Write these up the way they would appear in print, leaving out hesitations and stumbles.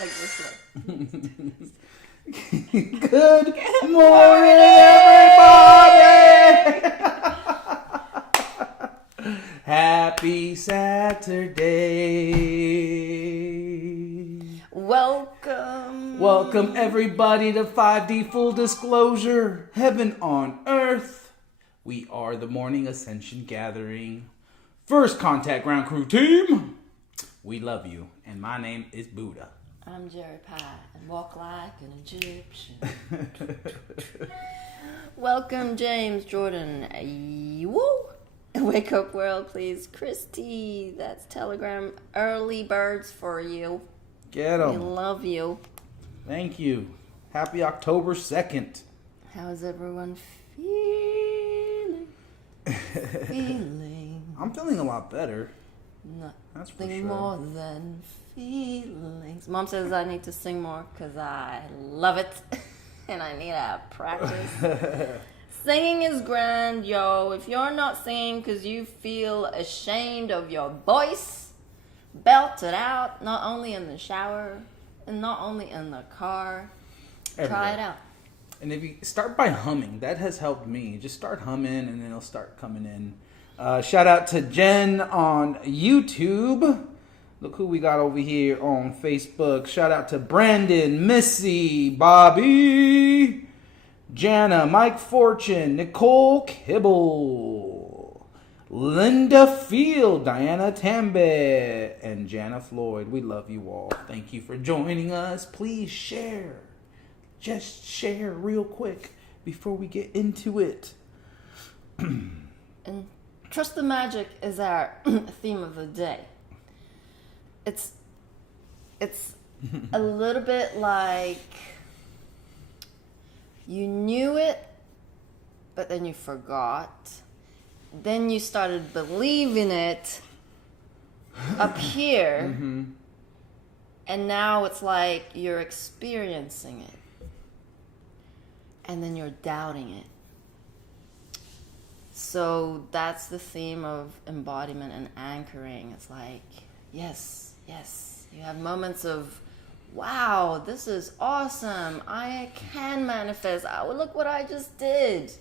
Like this way. Good morning, everybody! Happy Saturday. Welcome, everybody, to 5D Full Disclosure, Heaven on Earth. We are the Morning Ascension Gathering. First Contact Ground Crew Team. We love you, and my name is Buddha. I'm Jeri-Lee and walk like an Egyptian. Welcome, James, Jordan. Woo! Wake up, world, please. Christy, that's Telegram. Early birds for you. Get We 'em. love you. Thank you. Happy October 2nd. How's everyone feeling? I'm feeling a lot better. That's for Nothing sure. more than feelings. Mom says I need to sing more because I love it and I need to practice. Singing is grand, yo. If you're not singing because you feel ashamed of your voice, belt it out, not only in the shower and not only in the car. Try Everywhere. it out. And if you start by humming, that has helped me. Just start humming and then it'll start coming in. Shout out to Jen on YouTube. Look who we got over here on Facebook. Shout out to Brandon, Missy, Bobby, Jana, Mike Fortune, Nicole Kibble, Linda Field, Diana Tambet, and Jana Floyd. We love you all. Thank you for joining us. Please share. Just share real quick before we get into it. And Trust the Magic is our theme of the day. It's a little bit like you knew it, but then you forgot. Then you started believing it up here, and now it's like you're experiencing it. And then you're doubting it. So that's the theme of embodiment and anchoring. It's like, yes. You have moments of, wow, this is awesome. I can manifest. Oh, look what I just did.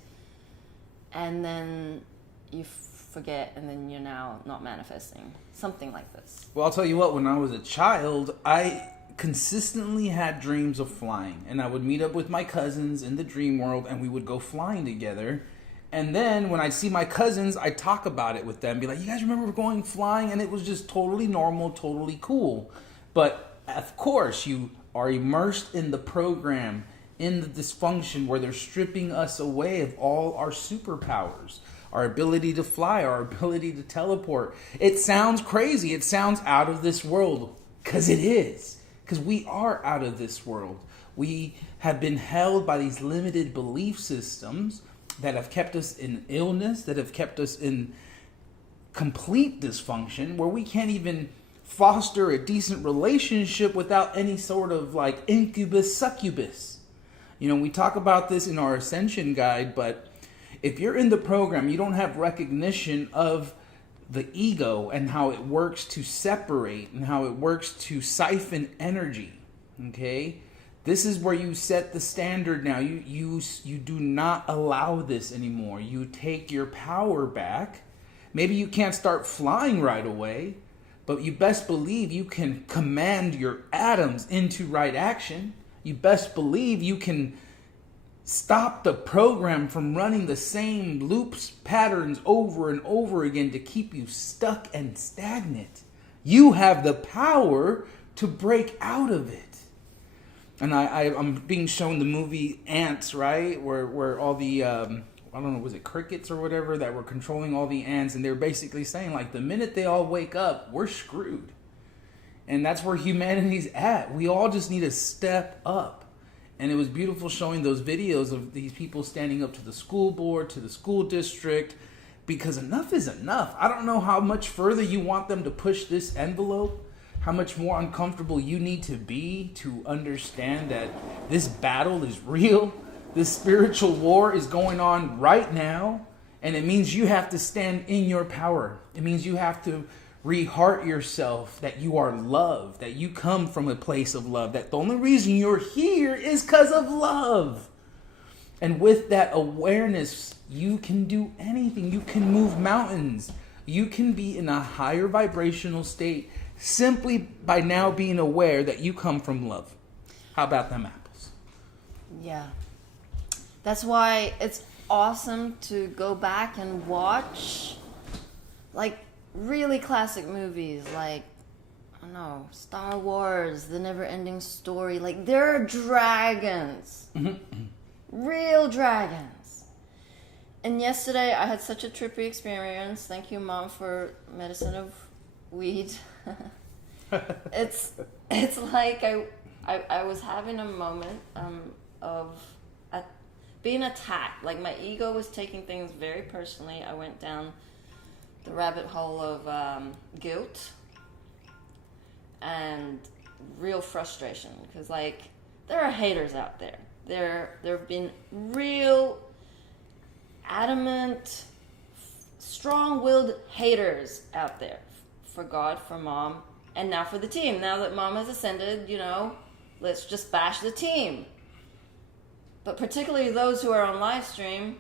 And then you forget, and then you're now not manifesting. Something like this. Well, I'll tell you what, when I was a child, I consistently had dreams of flying. And I would meet up with my cousins in the dream world, and we would go flying together. And then when I see my cousins, I talk about it with them. Be like, you guys remember going flying? And it was just totally normal, totally cool. But of course, you are immersed in the program, in the dysfunction where they're stripping us away of all our superpowers. Our ability to fly, our ability to teleport. It sounds crazy. It sounds out of this world. Because it is. Because we are out of this world. We have been held by these limited belief systems that have kept us in illness, that have kept us in complete dysfunction, where we can't even foster a decent relationship without any sort of like incubus, succubus. You know, we talk about this in our Ascension guide, but if you're in the program, you don't have recognition of the ego and how it works to separate and how it works to siphon energy, okay? This is where you set the standard now. You do not allow this anymore. You take your power back. Maybe you can't start flying right away, but you best believe you can command your atoms into right action. You best believe you can stop the program from running the same loops, patterns over and over again to keep you stuck and stagnant. You have the power to break out of it. And I'm being shown the movie Ants, right? Where all the, I don't know, was it crickets or whatever that were controlling all the ants. And they're basically saying, like, the minute they all wake up, we're screwed. And that's where humanity's at. We all just need to step up. And it was beautiful showing those videos of these people standing up to the school board, to the school district, because enough is enough. I don't know how much further you want them to push this envelope, how much more uncomfortable you need to be to understand that this battle is real. This spiritual war is going on right now. And it means you have to stand in your power. It means you have to Re-heart yourself that you are loved, that you come from a place of love, that the only reason you're here is because of love. And with that awareness, you can do anything. You can move mountains. You can be in a higher vibrational state simply by now being aware that you come from love. How about them apples? Yeah. That's why it's awesome to go back and watch, like, really classic movies, like, I don't know, Star Wars, The Never-Ending Story. Like, there are dragons. Real dragons. And yesterday I had such a trippy experience. Thank you, Mom, for medicine of weed. It's like I was having a moment of being attacked. Like, my ego was taking things very personally. I went down the rabbit hole of guilt and real frustration, because, like, there are haters out there. There have been real adamant, strong-willed haters out there for God, for Mom, and now for the team. Now that Mom has ascended, let's just bash the team. But particularly those who are on live stream,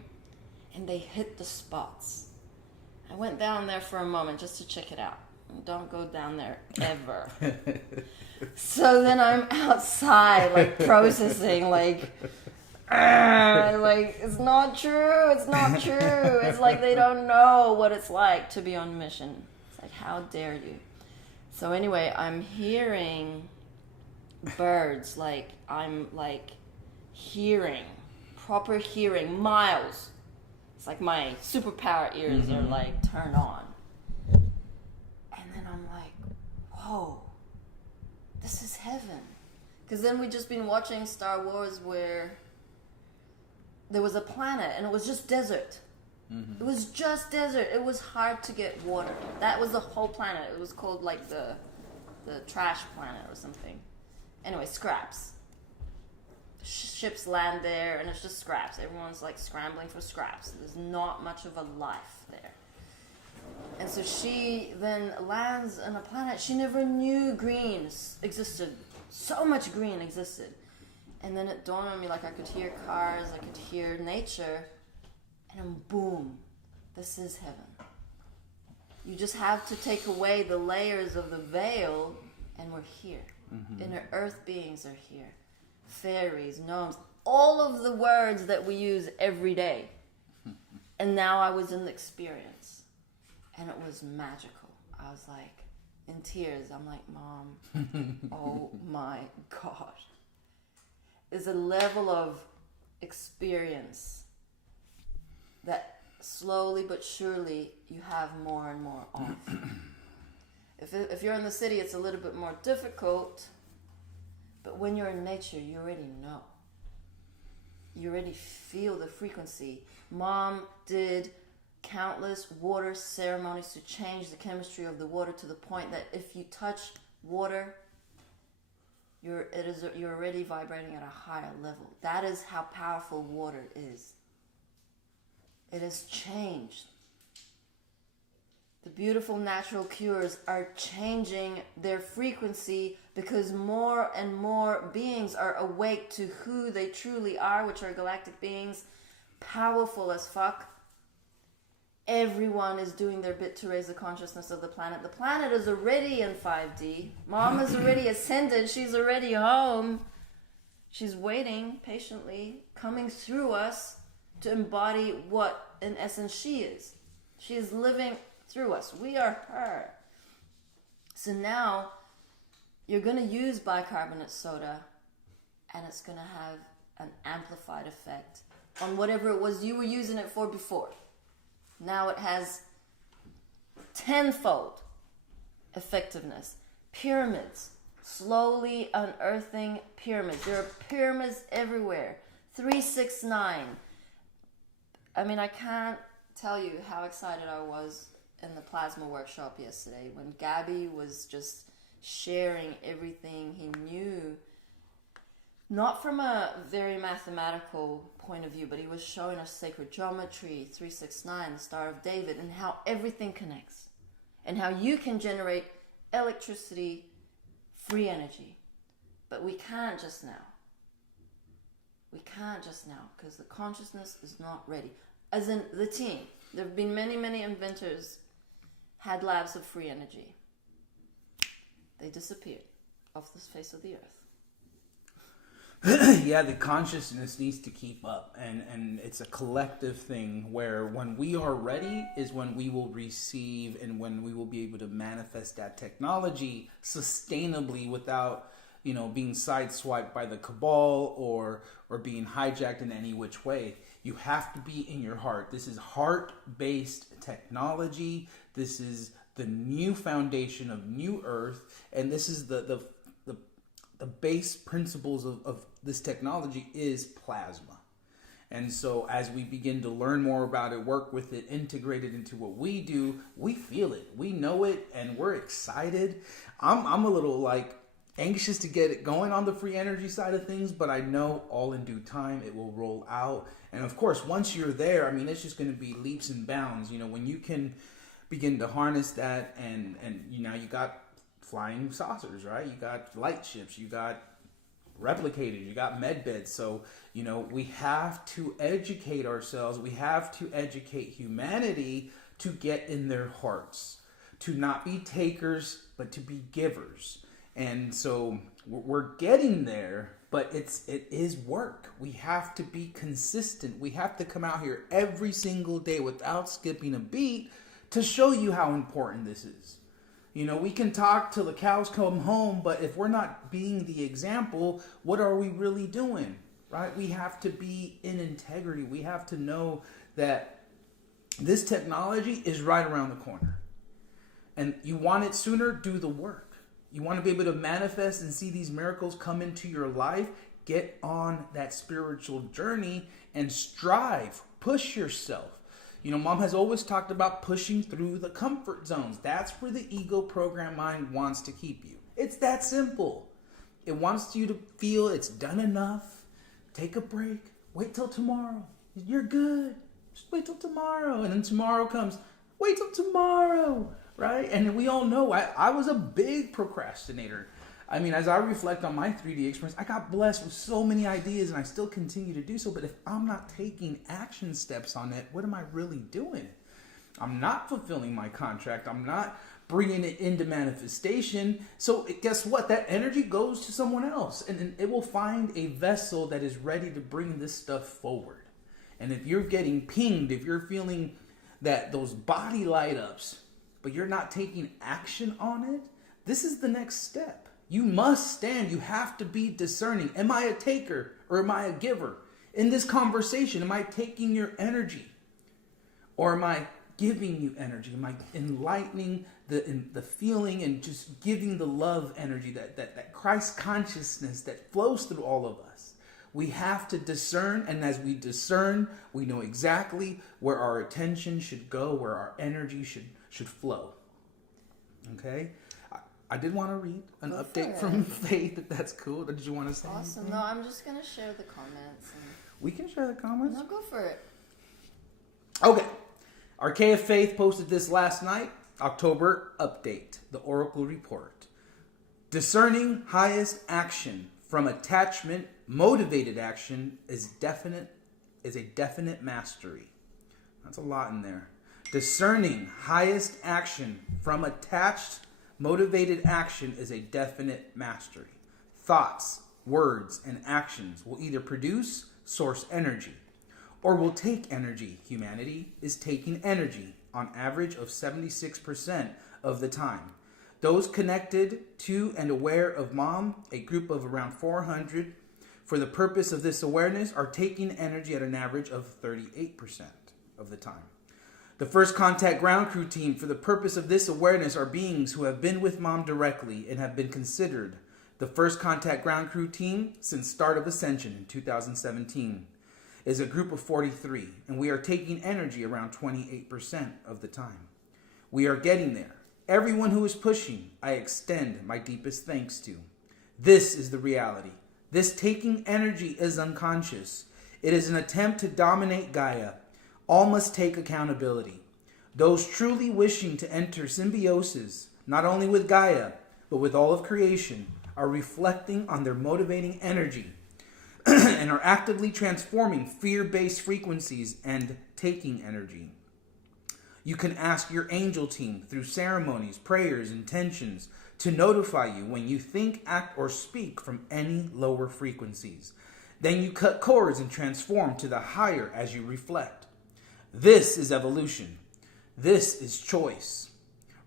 and they hit the spots. I went down there for a moment just to check it out. Don't go down there ever. So then I'm outside, like, processing, like, it's not true, it's not true. It's like they don't know what it's like to be on mission. It's like, how dare you? So anyway, I'm hearing birds, like, I'm, like, hearing, proper hearing, miles. It's like my superpower ears are, like, turned on. And then I'm like, whoa. This is heaven. Because then we'd just been watching Star Wars where there was a planet and it was just desert. It was just desert. It was hard to get water. That was the whole planet. It was called, like, the trash planet or something. Anyway, scraps. Ships land there and it's just scraps. Everyone's, like, scrambling for scraps. There's not much of a life there. And so she then lands on a planet she never knew green existed. So much green existed. And then it dawned on me, like, I could hear cars, I could hear nature, and then boom, this is heaven. You just have to take away the layers of the veil, and we're here. Inner earth beings are here. Fairies, gnomes, all of the words that we use every day. And now I was in the experience. And it was magical. I was like, in tears. I'm like, Mom, oh my God. There's a level of experience that slowly but surely you have more and more of. If you're in the city, it's a little bit more difficult. But when you're in nature, you already know. You already feel the frequency. Mom did countless water ceremonies to change the chemistry of the water to the point that if you touch water, you're already vibrating at a higher level. That is how powerful water is. It has changed. The beautiful natural cures are changing their frequency because more and more beings are awake to who they truly are, which are galactic beings, powerful as fuck. Everyone is doing their bit to raise the consciousness of the planet. The planet is already in 5D. Mom has already ascended. She's already home. She's waiting patiently, coming through us to embody what, in essence, she is. She is living through us. We are her. So now you're going to use bicarbonate soda and it's going to have an amplified effect on whatever it was you were using it for before. Now it has tenfold effectiveness. Pyramids, slowly unearthing pyramids. There are pyramids everywhere. 369. I mean, I can't tell you how excited I was in the plasma workshop yesterday when Gabby was just sharing everything he knew. Not from a very mathematical point of view, but he was showing us sacred geometry, 369, the Star of David, and how everything connects. and how you can generate electricity, free energy. But we can't just now. We can't just now because the consciousness is not ready. As in the team, there have been many, many inventors had labs of free energy. They disappeared off the face of the earth. Yeah, the consciousness needs to keep up, and it's a collective thing where when we are ready is when we will receive and when we will be able to manifest that technology sustainably without, being sideswiped by the cabal or being hijacked in any which way. You have to be in your heart. This is heart-based technology. This is the new foundation of New Earth, and this is the base principles of this technology is plasma. And so as we begin to learn more about it, work with it, integrate it into what we do, we feel it, we know it, and we're excited. I'm a little anxious to get it going on the free energy side of things, but I know all in due time it will roll out. And of course, once you're there, it's just going to be leaps and bounds. When you can begin to harness that, and you got flying saucers, right? You got light ships, you got replicators, you got med beds. So, we have to educate ourselves. We have to educate humanity to get in their hearts, to not be takers, but to be givers. And so we're getting there, but it is work. We have to be consistent. We have to come out here every single day without skipping a beat to show you how important this is. We can talk till the cows come home, but if we're not being the example, what are we really doing, right? We have to be in integrity. We have to know that this technology is right around the corner. And you want it sooner, do the work. You want to be able to manifest and see these miracles come into your life, get on that spiritual journey and strive, push yourself. Mom has always talked about pushing through the comfort zones. That's where the ego program mind wants to keep you. It's that simple. It wants you to feel it's done enough. Take a break. Wait till tomorrow. You're good. Just wait till tomorrow. And then tomorrow comes. Wait till tomorrow. Right? And we all know I was a big procrastinator. As I reflect on my 3D experience, I got blessed with so many ideas and I still continue to do so. But if I'm not taking action steps on it, what am I really doing? I'm not fulfilling my contract. I'm not bringing it into manifestation. So guess what? That energy goes to someone else and it will find a vessel that is ready to bring this stuff forward. And if you're getting pinged, if you're feeling that those body light ups, but you're not taking action on it, this is the next step. You must stand. You have to be discerning. Am I a taker or am I a giver? In this conversation, am I taking your energy? Or am I giving you energy? Am I enlightening the feeling and just giving the love energy, that Christ consciousness that flows through all of us? We have to discern, and as we discern, we know exactly where our attention should go, where our energy should flow. Okay? I did want to read an update from Faith, if that's cool. Did you want to say Awesome. anything? No, I'm just going to share the comments. We can share the comments. No, go for it. Okay. Archaea Faith posted this last night. October update. The Oracle report. Discerning highest action from attachment, motivated action is a definite mastery. That's a lot in there. Discerning highest action from attached, motivated action is a definite mastery. Thoughts, words, and actions will either produce, source energy, or will take energy. Humanity is taking energy on average of 76% of the time. Those connected to and aware of Mom, a group of around 400, for the purpose of this awareness, are taking energy at an average of 38% of the time. The first contact ground crew team for the purpose of this awareness are beings who have been with Mom directly and have been considered the first contact ground crew team since start of Ascension in 2017. Is a group of 43, and we are taking energy around 28% of the time. We are getting there. Everyone who is pushing, I extend my deepest thanks to. This is the reality. This taking energy is unconscious. It is an attempt to dominate Gaia. All must take accountability. Those truly wishing to enter symbiosis, not only with Gaia, but with all of creation, are reflecting on their motivating energy and are actively transforming fear-based frequencies and taking energy. You can ask your angel team through ceremonies, prayers, intentions to notify you when you think, act, or speak from any lower frequencies. Then you cut cords and transform to the higher as you reflect. This is evolution. This is choice.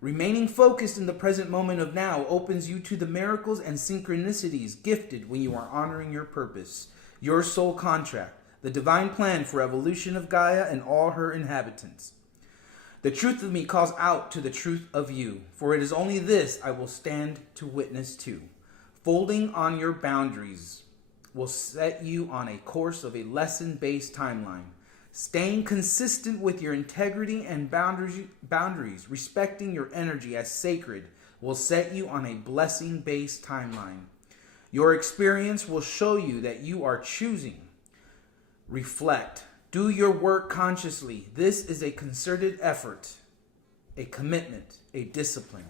Remaining focused in the present moment of now opens you to the miracles and synchronicities gifted when you are honoring your purpose, your soul contract, the divine plan for evolution of Gaia and all her inhabitants. The truth of me calls out to the truth of you, for it is only this I will stand to witness to. Folding on your boundaries will set you on a course of a lesson-based timeline. Staying consistent with your integrity and boundaries, respecting your energy as sacred, will set you on a blessing-based timeline. Your experience will show you that you are choosing. Reflect. Do your work consciously. This is a concerted effort, a commitment, a discipline.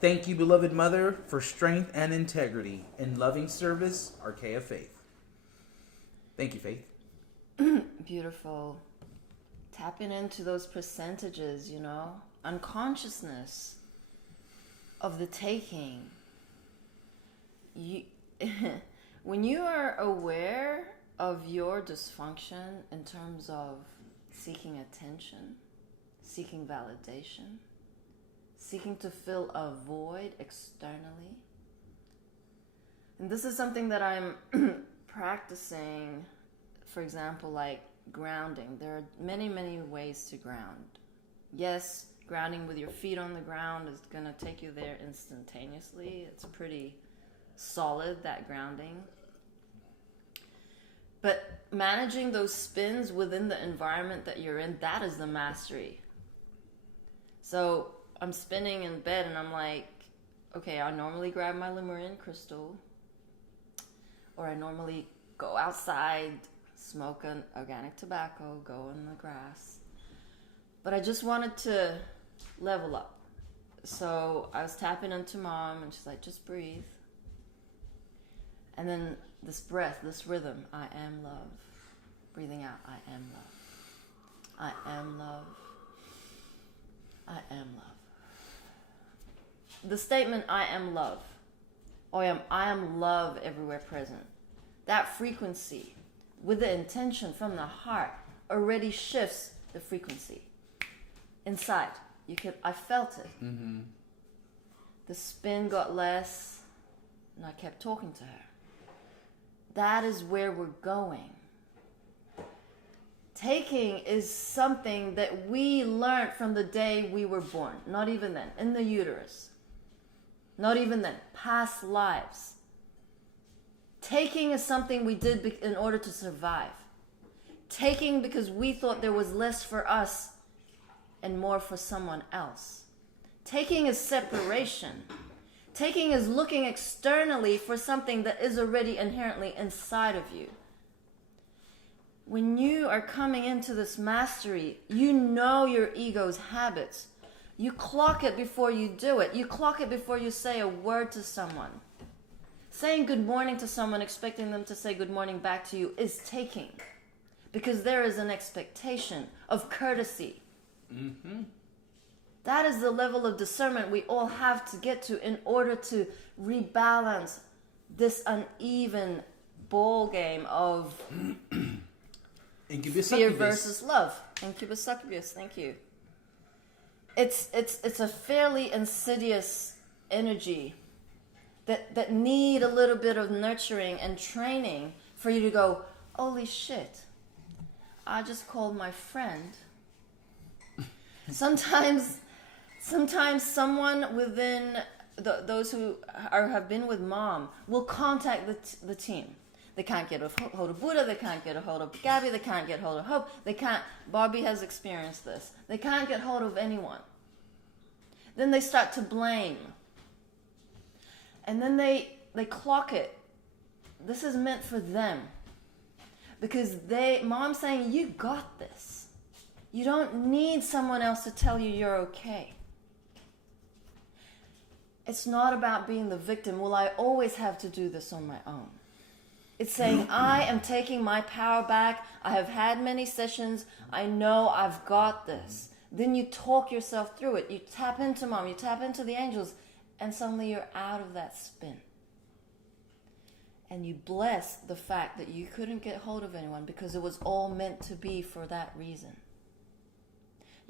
Thank you, beloved Mother, for strength and integrity. In loving service, Archaea Faith. Thank you, Faith. Beautiful. Tapping into those percentages, unconsciousness of the taking. When you are aware of your dysfunction in terms of seeking attention, seeking validation, seeking to fill a void externally. And this is something that I'm practicing, for example, like grounding. There are many, many ways to ground. Yes, grounding with your feet on the ground is going to take you there instantaneously. It's pretty solid, that grounding. But managing those spins within the environment that you're in, that is the mastery. So I'm spinning in bed and I'm like, okay, I normally grab my Lemurian crystal, or I normally go outside, smoke an organic tobacco, go in the grass. But I just wanted to level up. So I was tapping into Mom and she's like, just breathe. And then this breath, this rhythm, I am love. Breathing out, I am love. I am love. I am love. The statement, I am love, or I am love everywhere present, that frequency with the intention from the heart already shifts the frequency. Inside, I felt it. Mm-hmm. The spin got less, and I kept talking to her. That is where we're going. Taking is something that we learned from the day we were born. Not even then. In the uterus. Not even then. Past lives. Taking is something we did in order to survive. Taking because we thought there was less for us and more for someone else. Taking is separation. Taking is looking externally for something that is already inherently inside of you. When you are coming into this mastery, you know your ego's habits. You clock it before you do it. You clock it before you say a word to someone. Saying good morning to someone, expecting them to say good morning back to you is taking. Because there is an expectation of courtesy. Mm-hmm. That is the level of discernment we all have to get to in order to rebalance this uneven ball game of Incubus, fear succubus. versus love. Incubus, succubus, thank you. It's a fairly insidious energy that need a little bit of nurturing and training for you to go, holy shit, I just called my friend. Sometimes someone within those who have been with Mom will contact the team. They can't get a hold of Buddha. They can't get a hold of Gabby. They can't get hold of Hope. Barbie has experienced this. They can't get hold of anyone. Then they start to blame. And then they clock it. This is meant for them. Because Mom's saying, you got this. You don't need someone else to tell you you're okay. It's not about being the victim. Well, I always have to do this on my own. It's saying, I am taking my power back. I have had many sessions. I know I've got this. Then you talk yourself through it. You tap into mom, you tap into the angels, and suddenly you're out of that spin. And you bless the fact that you couldn't get hold of anyone because it was all meant to be for that reason.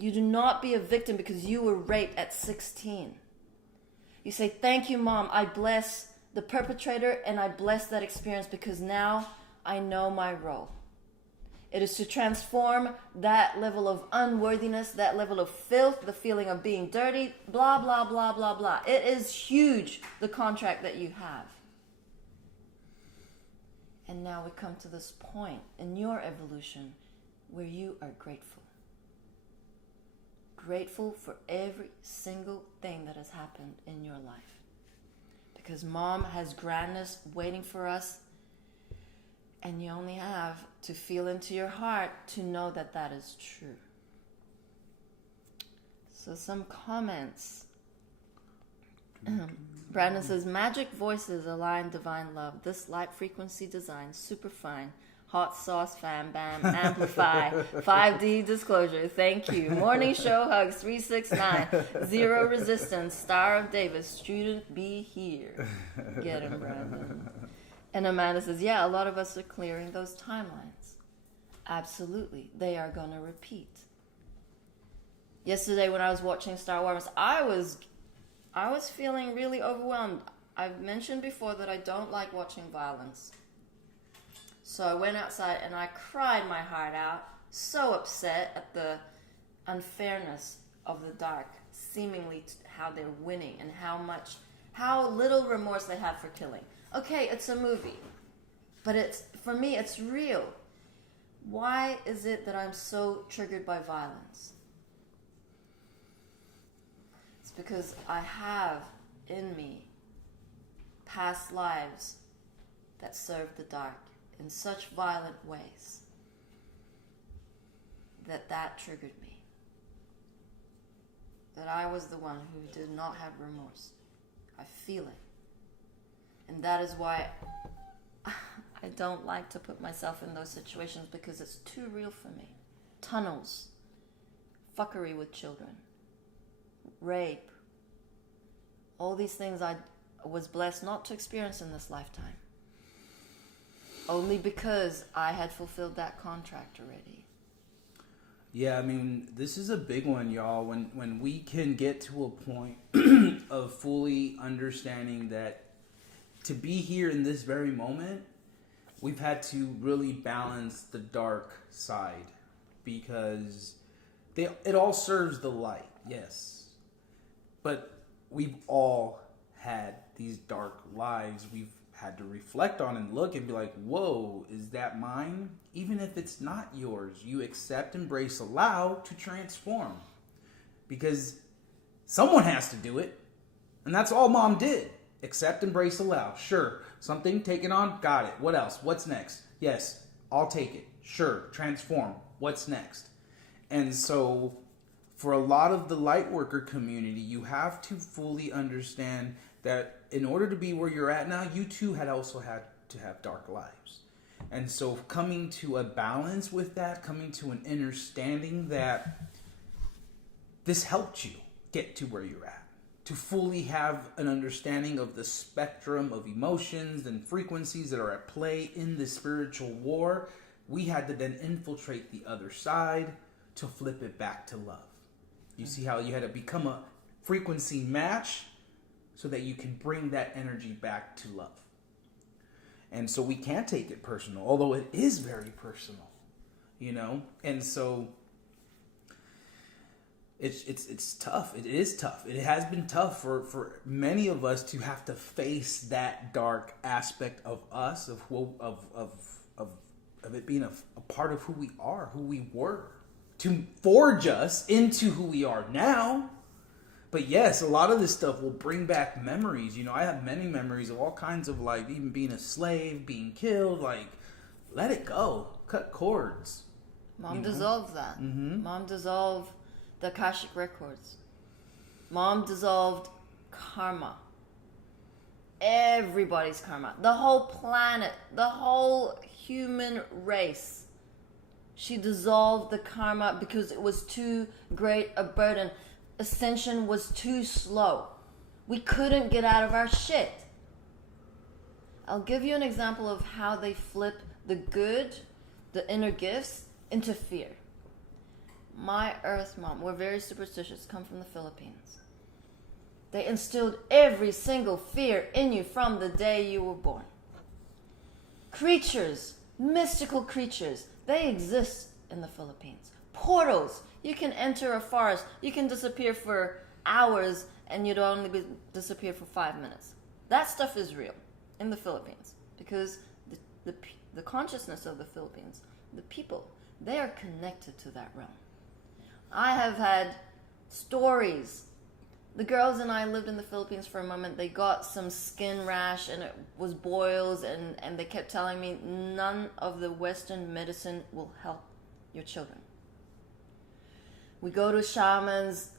You do not be a victim because you were raped at 16. You say, thank you, Mom. I bless the perpetrator and I bless that experience because now I know my role. It is to transform that level of unworthiness, that level of filth, the feeling of being dirty, blah, blah, blah, blah, blah. It is huge, the contract that you have. And now we come to this point in your evolution where you are grateful. Grateful for every single thing that has happened in your life. Because Mom has grandness waiting for us, and you only have to feel into your heart to know that that is true. So some comments. Brandon says, magic voices align divine love. This light frequency design, super fine. Hot sauce, fam, bam, amplify. 5D disclosure, thank you. Morning show hugs, 369. Zero resistance, Star of Davis, student be here. Get him, Brandon. And Amanda says, yeah, a lot of us are clearing those timelines. Absolutely. They are going to repeat. Yesterday when I was watching Star Wars, I was feeling really overwhelmed. I've mentioned before that I don't like watching violence. So I went outside and I cried my heart out, so upset at the unfairness of the dark, seemingly how they're winning and how little remorse they have for killing. Okay, it's a movie, but for me, it's real. Why is it that I'm so triggered by violence? It's because I have in me past lives that served the dark in such violent ways that triggered me. That I was the one who did not have remorse. I feel it. And that is why I don't like to put myself in those situations because it's too real for me. Tunnels, fuckery with children, rape, all these things I was blessed not to experience in this lifetime. Only because I had fulfilled that contract already. Yeah, I mean, this is a big one, y'all. When we can get to a point of fully understanding that to be here in this very moment, we've had to really balance the dark side because it all serves the light, yes. But we've all had these dark lives we've had to reflect on and look and be like, whoa, is that mine? Even if it's not yours, you accept, embrace, allow to transform. Because someone has to do it. And that's all Mom did. Accept, embrace, allow. Sure. Something taken on, got it. What else? What's next? Yes, I'll take it. Sure. Transform. What's next? And so for a lot of the light worker community, you have to fully understand that in order to be where you're at now, you too had also had to have dark lives. And so coming to a balance with that, coming to an understanding that this helped you get to where you're at, to fully have an understanding of the spectrum of emotions and frequencies that are at play in this spiritual war, we had to then infiltrate the other side to flip it back to love. You see how you had to become a frequency match so that you can bring that energy back to love. And so we can't take it personal, although it is very personal, you know? And so it's tough. It is tough. It has been tough for many of us to have to face that dark aspect of us, of it being a part of who we are, who we were, to forge us into who we are now. But yes, a lot of this stuff will bring back memories. You know, I have many memories of all kinds of, like, even being a slave, being killed. Like, let it go. Cut cords. Mom dissolved that. Mom dissolved the Akashic records. Mom dissolved karma. Everybody's karma. The whole planet. The whole human race. She dissolved the karma because it was too great a burden. Ascension was too slow. We couldn't get out of our shit. I'll give you an example of how they flip the good, the inner gifts, into fear. My earth mom, we're very superstitious, come from the Philippines. They instilled every single fear in you from the day you were born. Creatures, mystical creatures, they exist in the Philippines. Portals, you can enter a forest, you can disappear for hours and you'd only disappear for 5 minutes. That stuff is real in the Philippines because the consciousness of the Philippines, the people, they are connected to that realm. I have had stories. The girls and I lived in the Philippines for a moment. They got some skin rash and it was boils and they kept telling me none of the Western medicine will help your children. We go to shamans.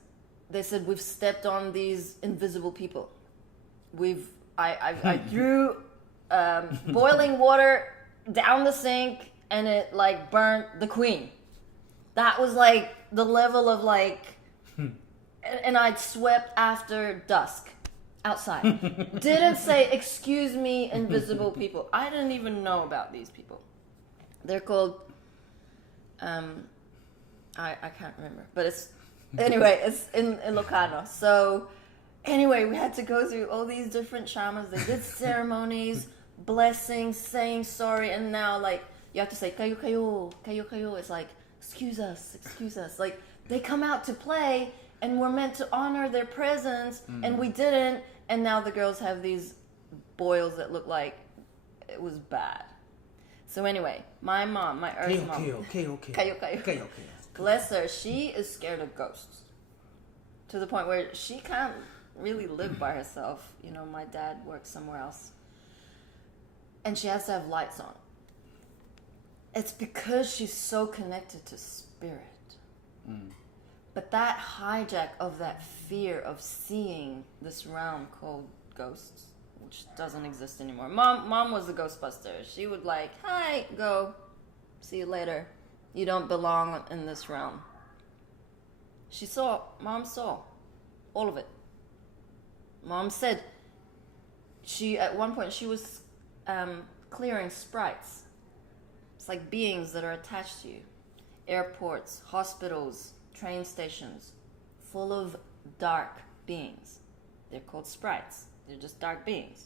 They said we've stepped on these invisible people. I threw boiling water down the sink and it like burnt the queen. That was like the level of like, and I'd swept after dusk outside. Didn't say, excuse me, invisible people. I didn't even know about these people. They're called, I can't remember, but it's in Ilocano. So anyway, we had to go through all these different shamans. They did ceremonies, blessings, saying sorry, and now like you have to say kayo kayo, kayo kayo. It's like excuse us. Like they come out to play, and we're meant to honor their presence, and we didn't. And now the girls have these boils that look like it was bad. So anyway, my mom, my earth mom, kayo. Bless her, she is scared of ghosts to the point where she can't really live by herself. You know, my dad works somewhere else. And she has to have lights on. It's because she's so connected to spirit. But that hijack of that fear of seeing this realm called ghosts, which doesn't exist anymore. Mom was a ghostbuster. She would like, hi, go, see you later. You don't belong in this realm. Mom saw all of it. Mom said at one point she was clearing sprites. It's like beings that are attached to you. Airports, hospitals, train stations, full of dark beings. They're called sprites. They're just dark beings.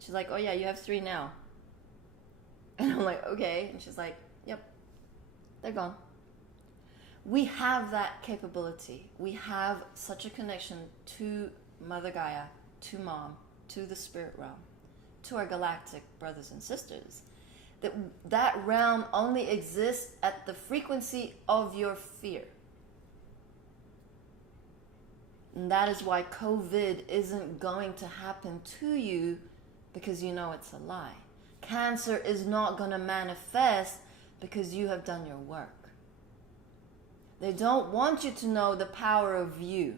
She's like, oh yeah, you have 3 now. And I'm like, okay. And she's like, yep, they're gone. We have that capability. We have such a connection to Mother Gaia, to Mom, to the spirit realm, to our galactic brothers and sisters, that realm only exists at the frequency of your fear. And that is why COVID isn't going to happen to you, because you know it's a lie. Cancer is not going to manifest because you have done your work. They don't want you to know the power of you,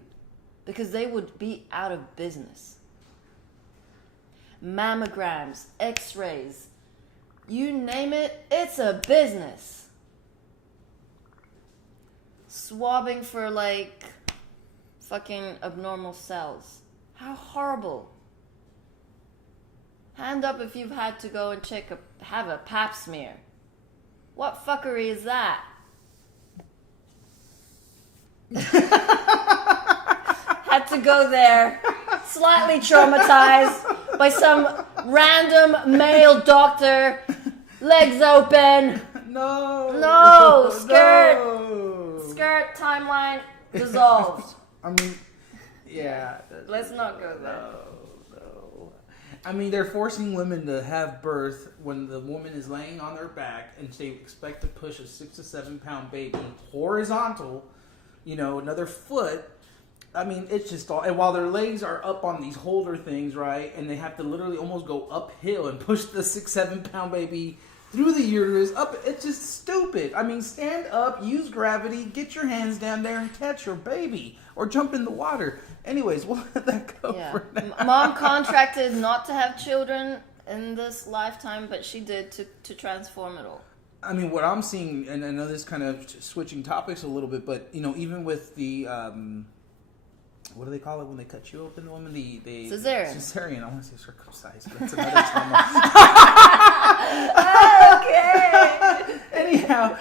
because they would be out of business. Mammograms, x-rays, you name it, it's a business. Swabbing for like fucking abnormal cells. How horrible. Hand up if you've had to go and have a pap smear. What fuckery is that? Had to go there, slightly traumatized by some random male doctor, legs open. No, skirt timeline dissolved. I mean, yeah. Let's not go there. No. I mean, they're forcing women to have birth when the woman is laying on their back and they expect to push a 6 to 7 pound baby horizontal, another foot. I mean, it's just all, and while their legs are up on these holder things, right, and they have to literally almost go uphill and push the 6, 7 pound baby through the uterus, up. It's just stupid. I mean, stand up, use gravity, get your hands down there and catch your baby. Or jump in the water. Anyways, we'll let that go for now. Mom contracted not to have children in this lifetime, but she did to transform it all. I mean, what I'm seeing, and I know this kind of switching topics a little bit, but, you know, even with the, what do they call it when they cut you open, the woman? The cesarean. Cesarean. I want to say circumcised. That's another trauma. Okay. Anyhow,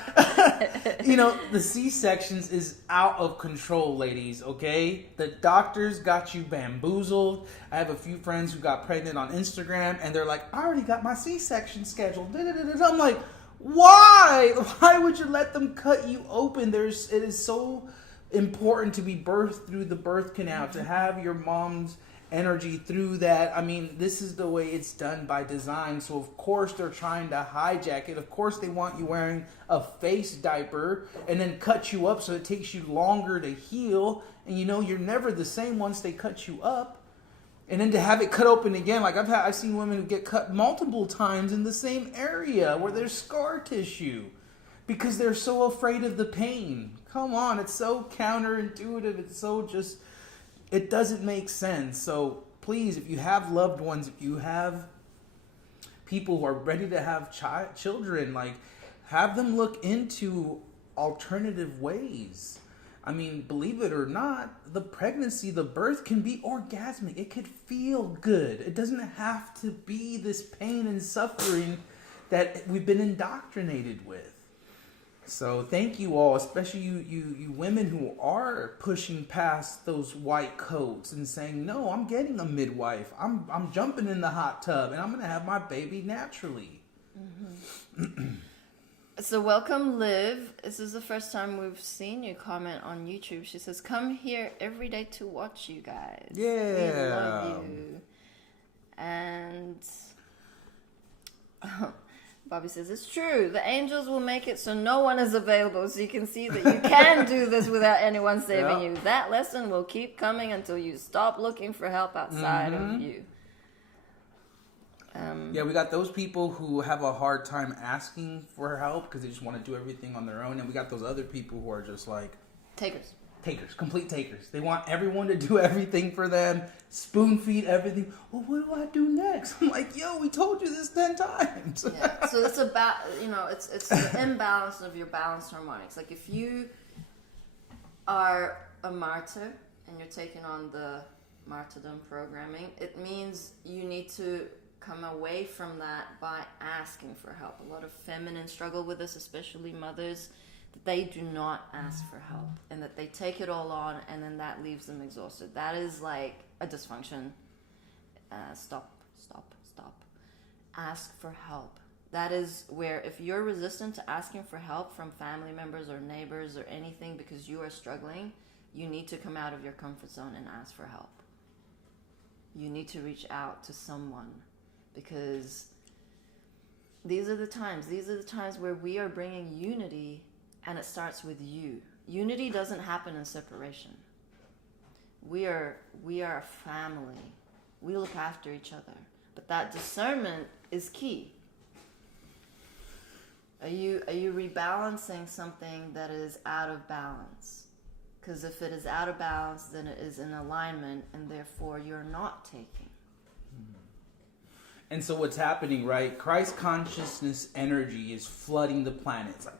you know, the C-sections is out of control, ladies, okay? The doctors got you bamboozled. I have a few friends who got pregnant on Instagram, and they're like, I already got my C-section scheduled. I'm like, why? Why would you let them cut you open? It is so important to be birthed through the birth canal, to have your mom's energy through that. I mean, this is the way it's done by design. So of course they're trying to hijack it. Of course they want you wearing a face diaper and then cut you up so it takes you longer to heal. And you know, you're never the same once they cut you up. And then to have it cut open again, like I've seen women who get cut multiple times in the same area where there's scar tissue because they're so afraid of the pain. Come on, it's so counterintuitive. It's so just, it doesn't make sense. So please, if you have loved ones, if you have people who are ready to have children, like, have them look into alternative ways. I mean, believe it or not, the pregnancy, the birth can be orgasmic. It could feel good. It doesn't have to be this pain and suffering that we've been indoctrinated with. So thank you all, especially you women who are pushing past those white coats and saying, no, I'm getting a midwife. I'm jumping in the hot tub and I'm going to have my baby naturally. Mm-hmm. So welcome, Liv. This is the first time we've seen you comment on YouTube. She says, come here every day to watch you guys. Yeah. We love you. And Bobby says, it's true. The angels will make it so no one is available. So you can see that you can do this without anyone saving you. That lesson will keep coming until you stop looking for help outside of you. Yeah, we got those people who have a hard time asking for help because they just want to do everything on their own. And we got those other people who are just like... Takers, complete takers. They want everyone to do everything for them, spoon feed everything. Well, what do I do next? I'm like, yo, we told you this 10 times. Yeah, so it's about, it's the imbalance of your balanced harmonics. Like if you are a martyr and you're taking on the martyrdom programming, it means you need to come away from that by asking for help. A lot of feminine struggle with this, especially mothers, that they do not ask for help and that they take it all on and then that leaves them exhausted. That is like a dysfunction. Stop. Ask for help. That is where if you're resistant to asking for help from family members or neighbors or anything because you are struggling, you need to come out of your comfort zone and ask for help. You need to reach out to someone because these are the times where we are bringing unity. And it starts with you. Unity doesn't happen in separation. We are a family. We look after each other. But that discernment is key. Are you rebalancing something that is out of balance? Because if it is out of balance, then it is in alignment, and therefore you're not taking. And so what's happening, right? Christ consciousness energy is flooding the planet. It's like...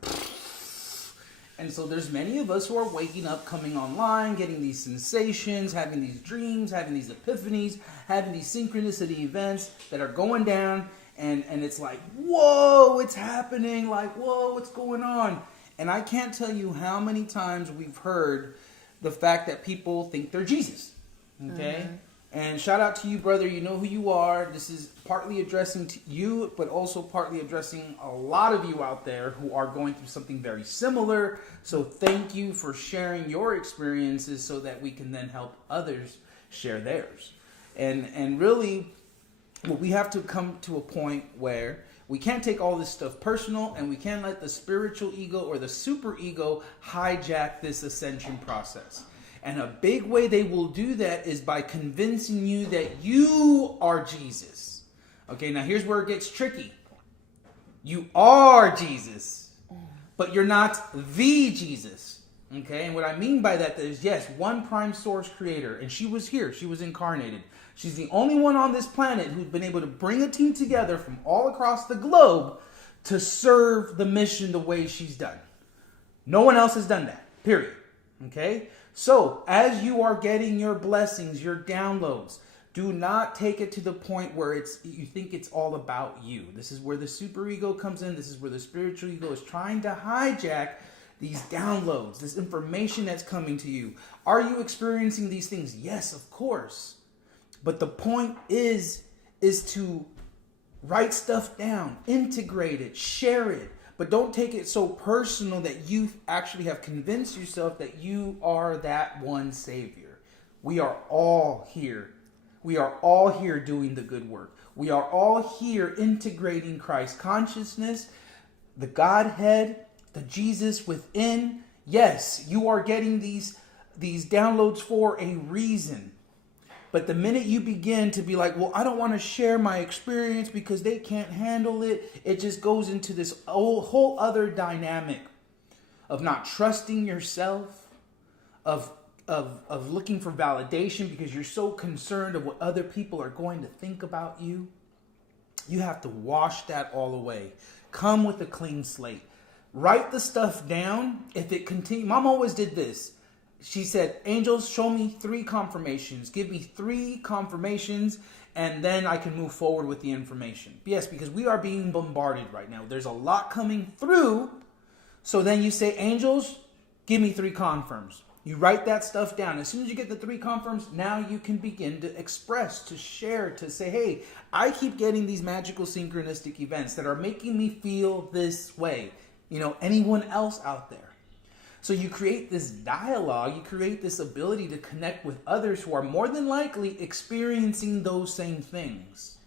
And so there's many of us who are waking up, coming online, getting these sensations, having these dreams, having these epiphanies, having these synchronicity events that are going down. And it's like, whoa, it's happening. Like, whoa, what's going on? And I can't tell you how many times we've heard the fact that people think they're Jesus. Okay? Mm-hmm. And shout out to you, brother. You know who you are. This is partly addressing to you, but also partly addressing a lot of you out there who are going through something very similar. So thank you for sharing your experiences so that we can then help others share theirs. And really, well, we have to come to a point where we can't take all this stuff personal and we can't let the spiritual ego or the super ego hijack this ascension process. And a big way they will do that is by convincing you that you are Jesus. Okay, now here's where it gets tricky. You are Jesus, but you're not the Jesus. Okay, and what I mean by that is, yes, one prime source creator, and she was here, she was incarnated. She's the only one on this planet who's been able to bring a team together from all across the globe to serve the mission the way she's done. No one else has done that, period. Okay? So, as you are getting your blessings, your downloads, do not take it to the point where you think it's all about you. This is where the superego comes in. This is where the spiritual ego is trying to hijack these downloads, this information that's coming to you. Are you experiencing these things? Yes, of course. But the point is to write stuff down, integrate it, share it. But don't take it so personal that you actually have convinced yourself that you are that one savior. We are all here. We are all here doing the good work. We are all here integrating Christ consciousness, the Godhead, the Jesus within. Yes, you are getting these downloads for a reason. But the minute you begin to be like, well, I don't want to share my experience because they can't handle it, it just goes into this whole other dynamic of not trusting yourself, of looking for validation because you're so concerned of what other people are going to think about you. You have to wash that all away. Come with a clean slate. Write the stuff down. If it continues, Mom always did this. She said, angels, show me 3 confirmations. Give me 3 confirmations, and then I can move forward with the information. Yes, because we are being bombarded right now. There's a lot coming through. So then you say, angels, give me 3 confirms. You write that stuff down. As soon as you get the 3 confirms, now you can begin to express, to share, to say, hey, I keep getting these magical synchronistic events that are making me feel this way. Anyone else out there? So you create this dialogue, you create this ability to connect with others who are more than likely experiencing those same things.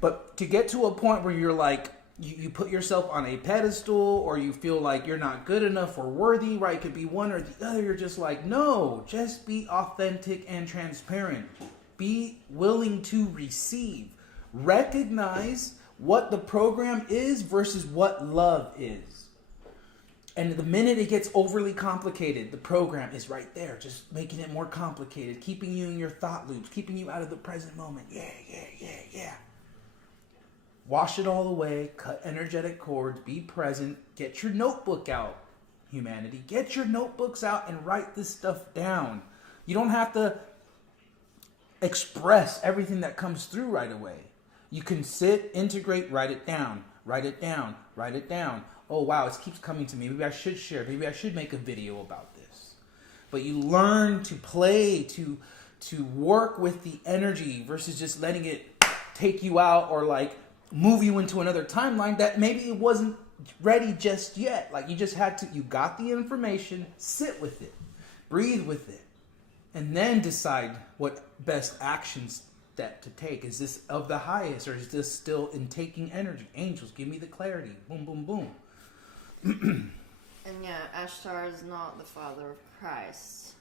But to get to a point where you're like, you put yourself on a pedestal, or you feel like you're not good enough or worthy, right? It could be one or the other. You're just like, no, just be authentic and transparent. Be willing to receive. Recognize what the program is versus what love is. And the minute it gets overly complicated, the program is right there, just making it more complicated, keeping you in your thought loops, keeping you out of the present moment. Yeah. Wash it all away, cut energetic cords, be present, get your notebook out, humanity. Get your notebooks out and write this stuff down. You don't have to express everything that comes through right away. You can sit, integrate, write it down, write it down, write it down. Oh, wow, it keeps coming to me. Maybe I should share. Maybe I should make a video about this. But you learn to play, to work with the energy versus just letting it take you out or like move you into another timeline that maybe it wasn't ready just yet. Like you just had to, you got the information, sit with it, breathe with it, and then decide what best actions that to take. Is this of the highest, or is this still in taking energy? Angels, give me the clarity. Boom, boom, boom. And yeah, Ashtar is not the father of Christ.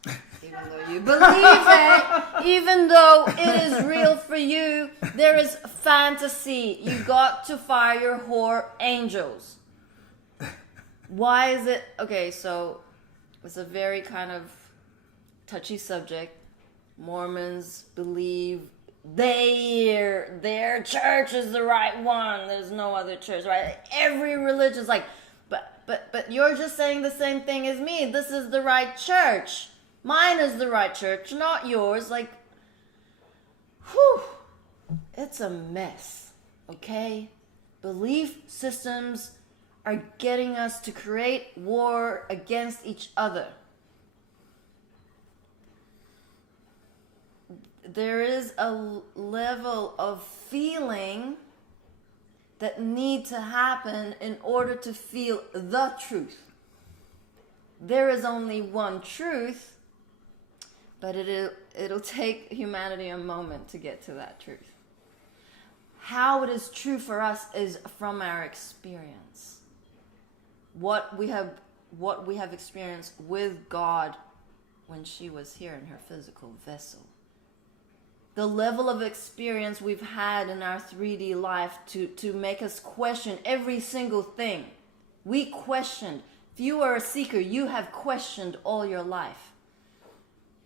Even though you believe it, even though it is real for you, there is fantasy. You got to fire your whore angels. Why is it? Okay, so it's a very kind of touchy subject. Mormons believe their church is the right one. There's no other church, right? Every religion's like, but you're just saying the same thing as me. This is the right church. Mine is the right church, not yours. Like, whew, it's a mess, okay? Belief systems are getting us to create war against each other. There is a level of feeling that need to happen in order to feel the truth. There is only one truth, but it'll take humanity a moment to get to that truth. How it is true for us is from our experience. What we have experienced with God when she was here in her physical vessel. the level of experience we've had in our 3D life to make us question every single thing. We questioned. If you are a seeker, you have questioned all your life.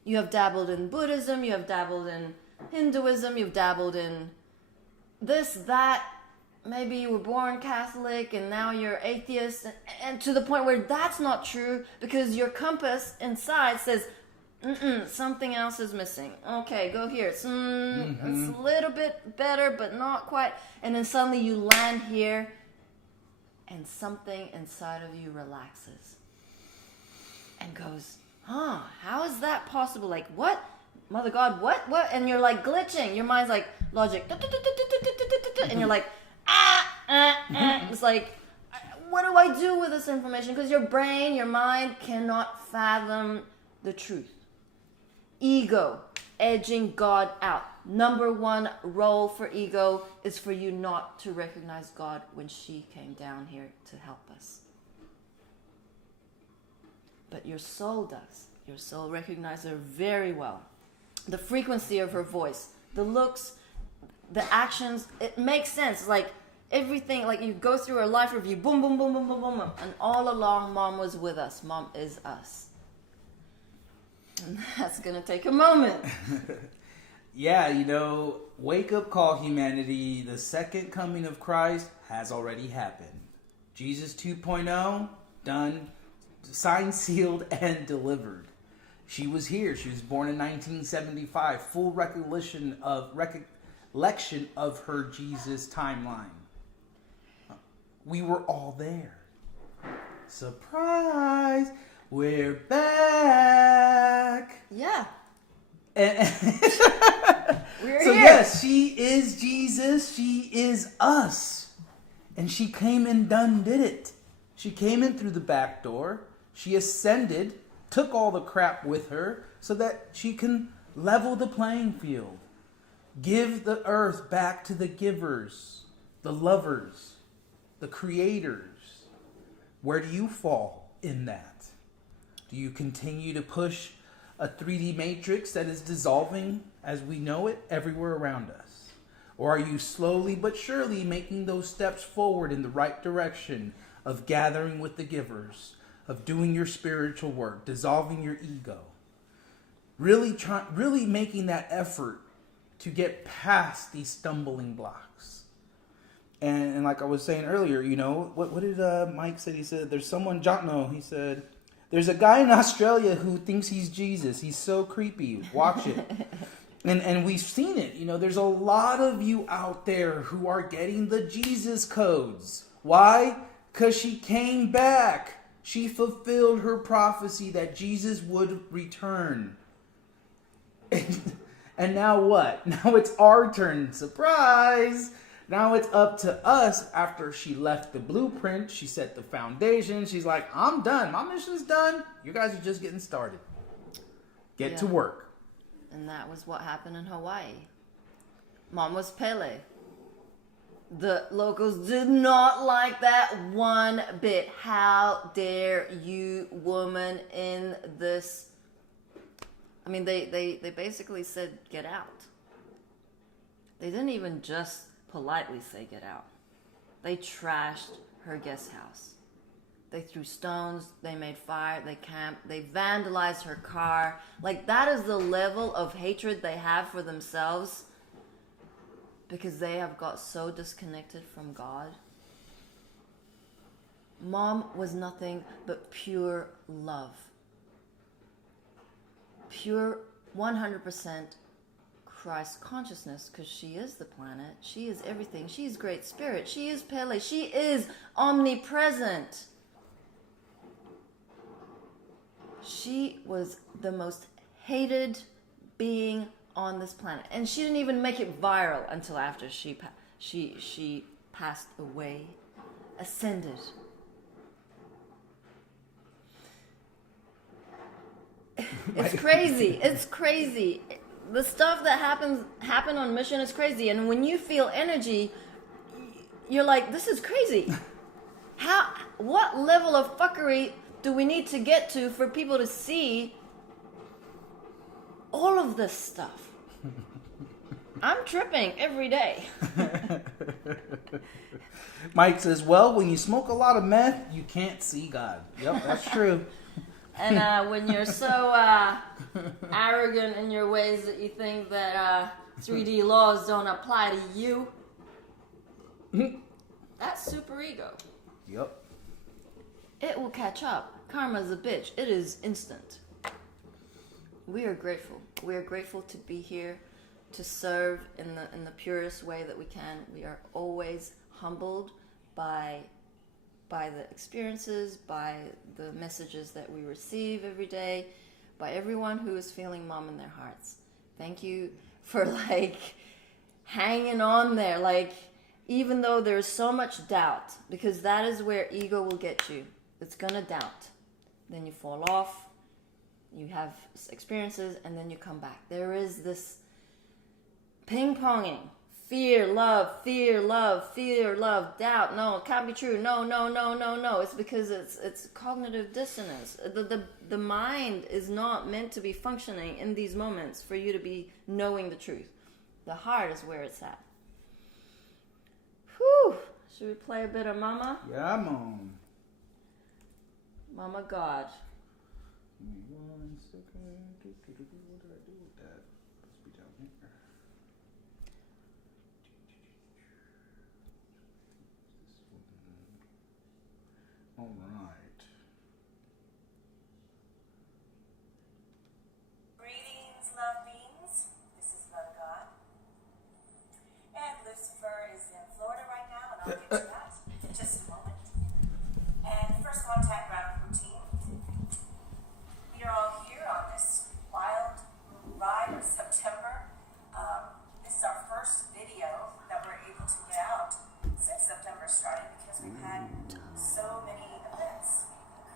You have dabbled in Buddhism, you have dabbled in Hinduism, you've dabbled in this, that. Maybe you were born Catholic and now you're atheist. And to the point where that's not true because your compass inside says, something else is missing. Okay, go here. It's a little bit better, but not quite. And then suddenly you land here and something inside of you relaxes and goes, how is that possible? Like, what? Mother God, what? And you're like glitching. Your mind's like, logic. And you're like, It's like, what do I do with this information? Because your brain, your mind cannot fathom the truth. Ego, edging God out. Number one role for ego is for you not to recognize God when she came down here to help us. But your soul does. Your soul recognizes her very well. The frequency of her voice, the looks, the actions, it makes sense. Like everything, like you go through her life review, boom, boom, boom, boom, boom, boom, boom. And all along, Mom was with us. Mom is us. And that's going to take a moment. Yeah, wake up call, humanity. The second coming of Christ has already happened. Jesus 2.0, done, signed, sealed, and delivered. She was here. She was born in 1975. Full recollection of her Jesus timeline. We were all there. Surprise! We're back. Yeah. We're so here. Yes, she is Jesus. She is us. And she came and did it. She came in through the back door. She ascended, took all the crap with her so that she can level the playing field. Give the earth back to the givers, the lovers, the creators. Where do you fall in that? Do you continue to push a 3D matrix that is dissolving as we know it everywhere around us? Or are you slowly but surely making those steps forward in the right direction of gathering with the givers, of doing your spiritual work, dissolving your ego? Really making that effort to get past these stumbling blocks. And like I was saying earlier, what did Mike say? He said, there's someone, he said, there's a guy in Australia who thinks he's Jesus. He's so creepy. Watch it. And we've seen it. There's a lot of you out there who are getting the Jesus codes. Why? Because she came back. She fulfilled her prophecy that Jesus would return. And now what? Now it's our turn. Surprise! Now it's up to us. After she left the blueprint, she set the foundation. She's like, I'm done. My mission's done. You guys are just getting started. Get to work. And that was what happened in Hawaii. Mom was Pele. The locals did not like that one bit. How dare you, woman, in this... I mean, they basically said, get out. They didn't even just politely say, get out. They trashed her guest house. They threw stones, they made fire, they camped, they vandalized her car. Like, that is the level of hatred they have for themselves because they have got so disconnected from God. Mom was nothing but pure love. Pure 100% Christ consciousness, because she is the planet. She is everything. She is Great Spirit. She is Pele. She is omnipresent. She was the most hated being on this planet. And she didn't even make it viral until after she passed away, ascended. It's crazy. It's crazy. The stuff that happen on mission is crazy. And when you feel energy, you're like, this is crazy. What level of fuckery do we need to get to for people to see all of this stuff? I'm tripping every day. Mike says, well, when you smoke a lot of meth, you can't see God. Yep, that's true. And when you're so arrogant in your ways that you think that 3D laws don't apply to you, that's superego. Yep. It will catch up. Karma's a bitch. It is instant. We are grateful. We are grateful to be here, to serve in the purest way that we can. We are always humbled by the experiences, by the messages that we receive every day, by everyone who is feeling mom in their hearts. Thank you for hanging on there, even though there's so much doubt, because that is where ego will get you. It's gonna doubt. Then you fall off, you have experiences, and then you come back. There is this ping-ponging. Fear, love, doubt. No, it can't be true. No. It's because it's cognitive dissonance. The mind is not meant to be functioning in these moments for you to be knowing the truth. The heart is where it's at. Whew. Should we play a bit of Mama? Yeah, Mom. Mama God. Give me 1 second. What did I do with that? Let's be down here. All right. Greetings, love beings. This is Love God. And Lucifer is in Florida right now, and I'll get to that in just a moment. And first contact ground routine. We are all here on this wild ride of September. This is our first video that we're able to get out since September started because we've had so many events.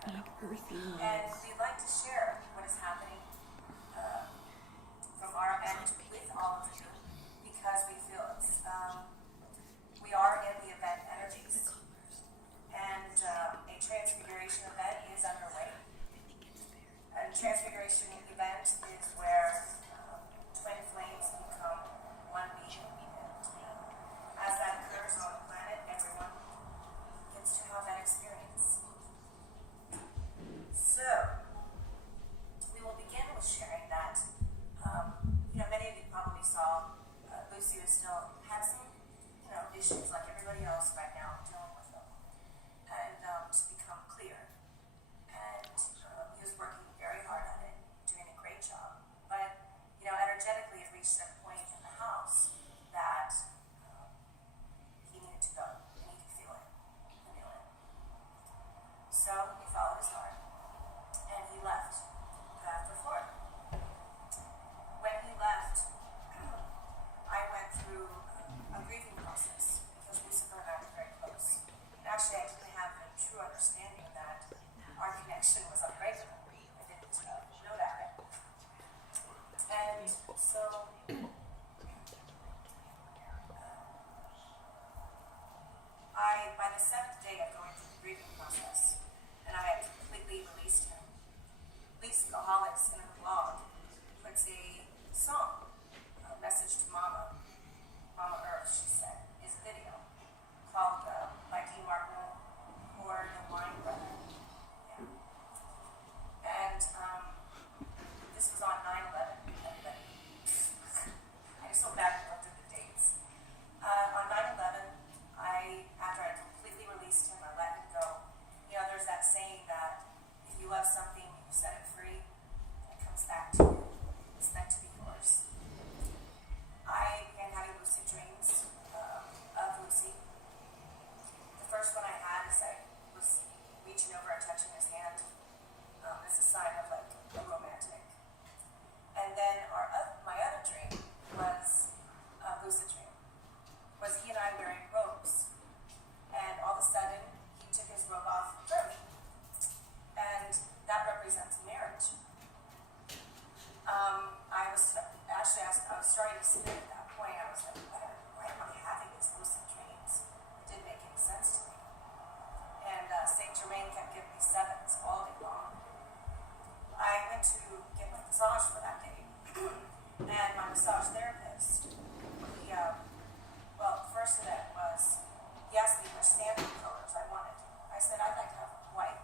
And we'd like to share what is happening from our end with all of you because we feel we are in the event energies. And a transfiguration event is underway. A transfiguration event is where twin flames become one being. And as that occurs on the planet, everyone gets to have that experience. So, we will begin with sharing that. Many of you probably saw Lucy was still had some, issues like everybody else right now dealing with them. And to become clear. And he was working very hard on it, doing a great job. But, energetically it reached that point in the house that he needed to go. He needed to feel it. So he followed his heart. And he left for Florida. When he left, I went through a grieving process because Lucifer and I were very close. And actually, I didn't have a true understanding that our connection was unbreakable. I didn't know that yet. And so, by the 7th day of going through the grieving process, and I had completely released him, Leaseaholics in her blog puts a song, a message to Mama Earth, she said, is a video called by D. Martin or The Wine Brother. Yeah. And this was on 9/11. I just went back and looked at the dates. On 9/11, after I completely released him, I let him go. There's that saying that if you love something, you set it free, and it comes back to you. It's meant to be yours. I began having lucid dreams of Lucifer. standard colors I wanted. I said, I'd like to have white.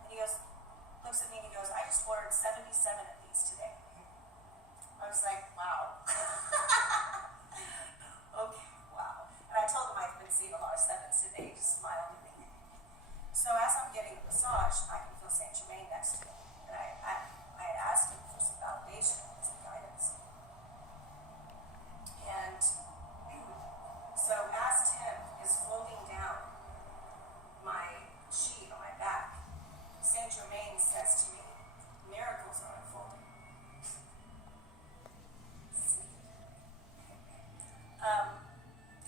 And he goes, looks at me and he goes, I just ordered 77 of these today. I was like, wow. Okay, wow. And I told him I've been seeing a lot of sevens today. He just smiled at me. So as I'm getting the massage, I can feel Saint Germain next to me. And I had asked him for some validation and some guidance. And so as Tim is floating down my sheet on my back, Saint Germain says to me, miracles are unfolding.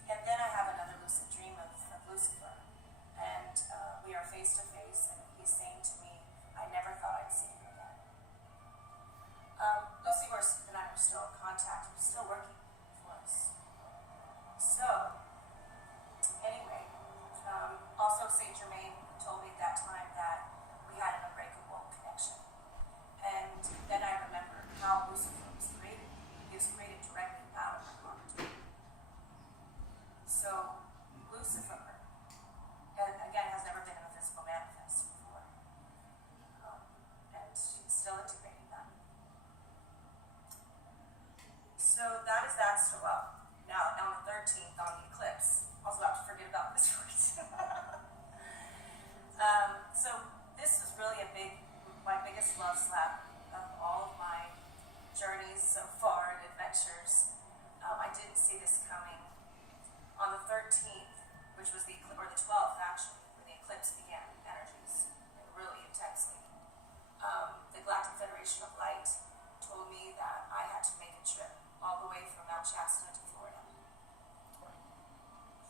And then I have another lucid dream of Lucifer, and we are face to face, and he's saying to me, I never thought I'd see you again. Lucifer and I are still in contact, he's still working for us. So, anyway, also Saint Germain told me at that time that we had an unbreakable connection. And then I remembered how Lucifer was created. He was created directly out of my heart. So, Lucifer, again, has never been in a physical manifest before. And she's still integrating that. So, that is that. So, well, now on the 13th, on the eclipse, I was about to forget about this word. So, this is really my biggest love slap of all of my journeys so far and adventures. I didn't see this coming. On the 13th, which was the 12th actually, when the eclipse began, energies really intensely, the Galactic Federation of Light told me that I had to make a trip all the way from Mount Shasta to Florida.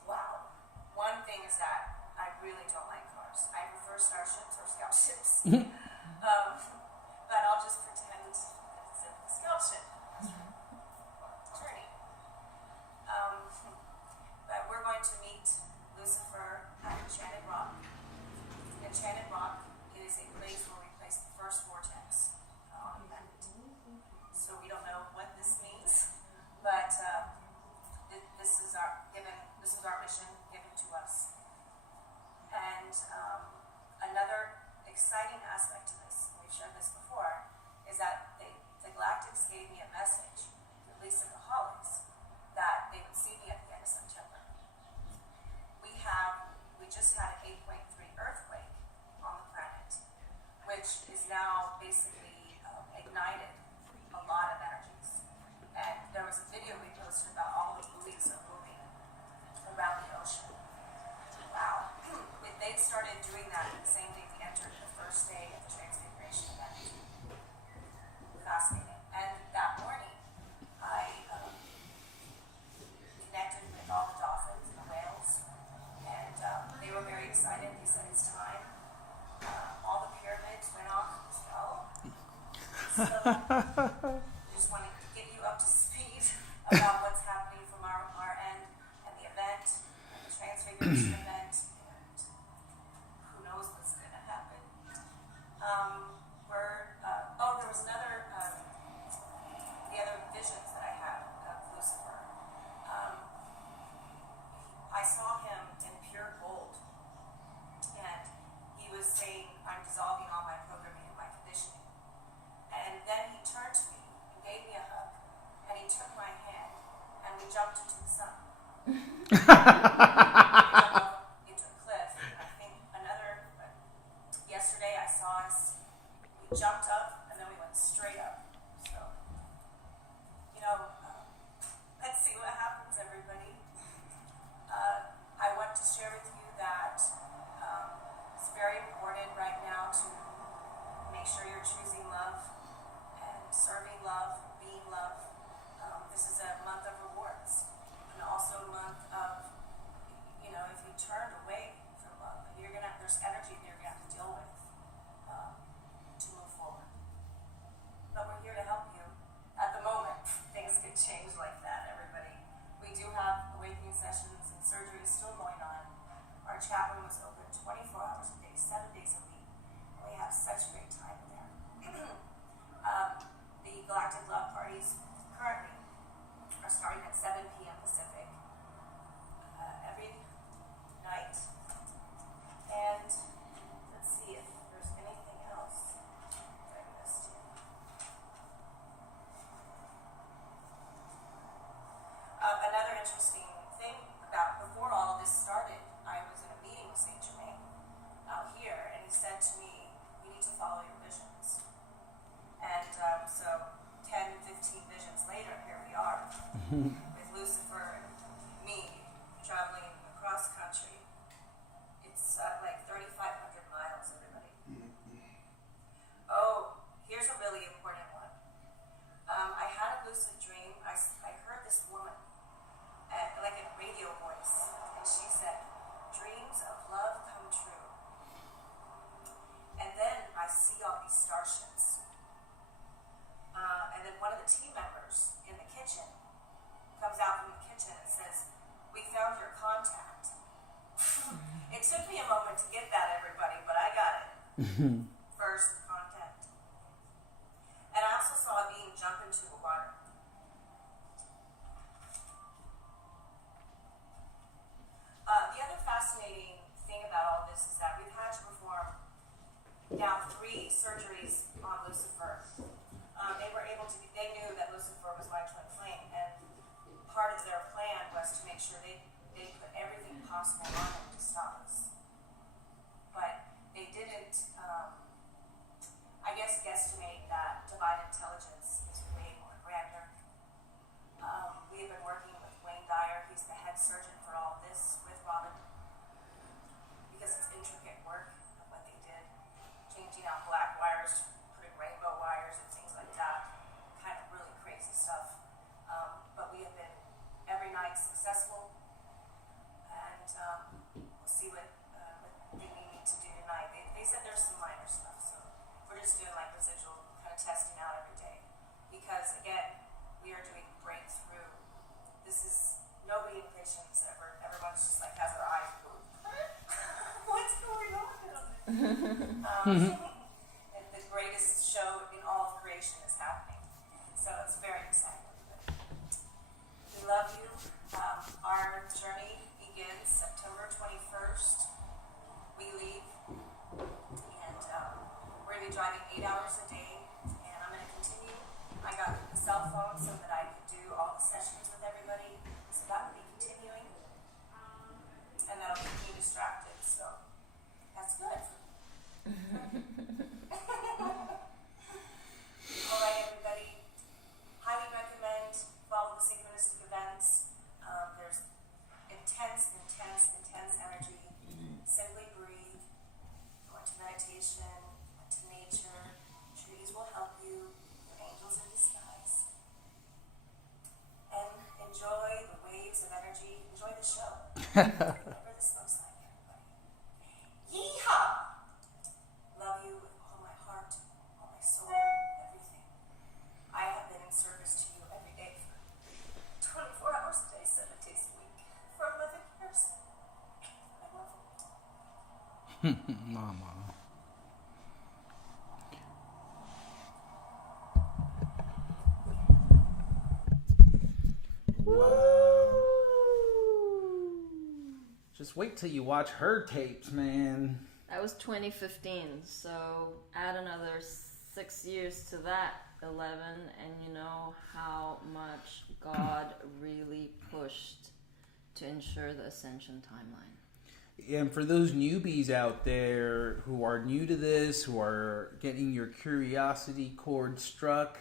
Wow. One thing is that I really don't like cars. I prefer starships or scout ships. But I'll just pretend it's a scout ship. Journey. But we're going to meet Lucifer at Enchanted Rock. Enchanted Rock is a place where we place the first vortex on the planet. So we don't know what this means, but this is our mission given to us. And another exciting aspect to this, and we've shared this before, is that the Galactics gave me a message, at least at the Hollies, that they would see me at the end of September. We just had an 8.3 earthquake on the planet, which is now basically ignited a lot of energies. And there was a video we posted about all the buoys are moving around the ocean. Wow. They started doing that the same day we entered the first day of the Transfiguration event. Fascinating. And that morning, I connected with all the dolphins and the whales, and they were very excited. They said it's time. All the pyramids went off as well. So, just wanted to get you up to speed about what's happening from our end and the event, and the Transfiguration event, and who knows what's going to happen. There was another, the other visions that I had of Lucifer. I saw him in pure gold, and he was saying, I'm dissolving all my programming and my conditioning. And then he turned to me interesting thing about before all this started. I was in a meeting with Saint Germain out here, and he said to me, "You need to follow your visions." And so 10, 15 visions later, here we are with Lucifer and me traveling across country. It's like 3,500 miles, everybody. Oh, here's a really important one. I had a lucid dream. I heard this woman, like a radio voice, and she said, "Dreams of love come true." And then I see all these starships. And then one of the team members in the kitchen comes out from the kitchen and says, "We found your contact." It took me a moment to get that, everybody, but I got it. First contact. And I also saw a being jump into the water. The other fascinating thing about all this is that we've had to perform now 3 surgeries on Lucifer. They knew that Lucifer was my twin flame, and part of their plan was to make sure they put everything possible on him to stop us. But they didn't, I guess, guesstimate that divine intelligence is way more grander. We have been working with Wayne Dyer. He's the head surgeon for all of this with Robin, because it's intricate work of what they did, changing out black wires, putting rainbow wires and things like that. Kind of really crazy stuff. But we have been every night successful, and we'll see what they need to do tonight. They said there's some minor stuff, so we're just doing like residual kind of testing out every day, because again, we are doing breakthrough. This is nobody in patients ever. Everyone's just like has their eyes glued. What's going on down there? And the greatest show in all of creation is happening. So it's very exciting. We love you. Our journey begins September 21st. We leave, and we're going to be driving 8 hours a day, and I'm going to continue. I got the cell phone so that I could do all the sessions with everybody, so that will be continuing, and that'll keep me distracted, so that's good. All right, everybody. Highly recommend follow the synchronistic events. There's intense energy. Simply breathe. Go into meditation. Into nature. Trees will help you. Your angels in disguise. And enjoy the waves of energy. Enjoy the show. Whatever this looks like, everybody. Yeehaw! Love you with all my heart, all my soul, everything. I have been in service to you every day for 24 hours a day, 7 days a week, for 11 years. I love it. Mama. Wow. Just wait till you watch her tapes, man. That was 2015, so add another 6 years to that, 11, and you know how much God really pushed to ensure the Ascension timeline. And for those newbies out there who are new to this, who are getting your curiosity chord struck,